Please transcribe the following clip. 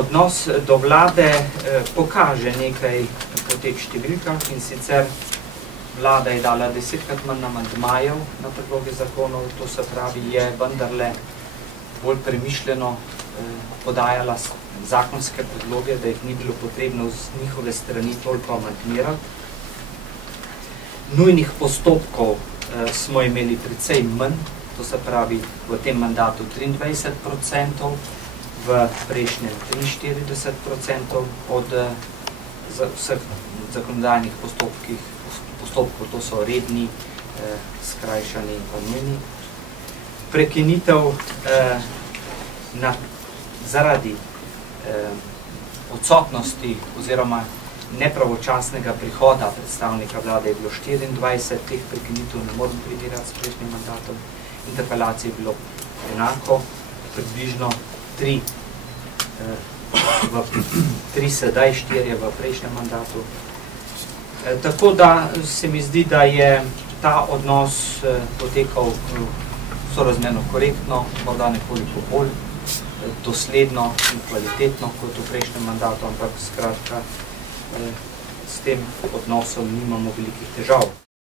odnos do vlade pokaže nekaj po teh številkah, in sicer vlada je dala 10-krat manj amandmajev na predloge zakonov, to se pravi, je vendarle bolj premišljeno podajala zakonske predloge, da jih ni bilo potrebno z njihove strani toliko amandmirati. Nujnih postopkov smo imeli precej manj, to se pravi v tem mandatu 23%, v prejšnjem 43% od vseh zakonodajnih postopkov, to so redni, skrajšani in pa nujni. Prekinitev zaradi odsotnosti oziroma nepravočasnega prihoda predstavnika vlade je bilo 24, teh prekinitev ne morem primerjati s prejšnjim mandatom. Interpelacije je bilo enako, približno 3 sedaj, 4 v prejšnjem mandatu. Tako da se mi zdi, da je ta odnos potekal sorazmerno korektno, morda nekoliko bolj dosledno in kvalitetno kot v prejšnjem mandatu, ampak skratka s tem odnosom nimamo velikih težav.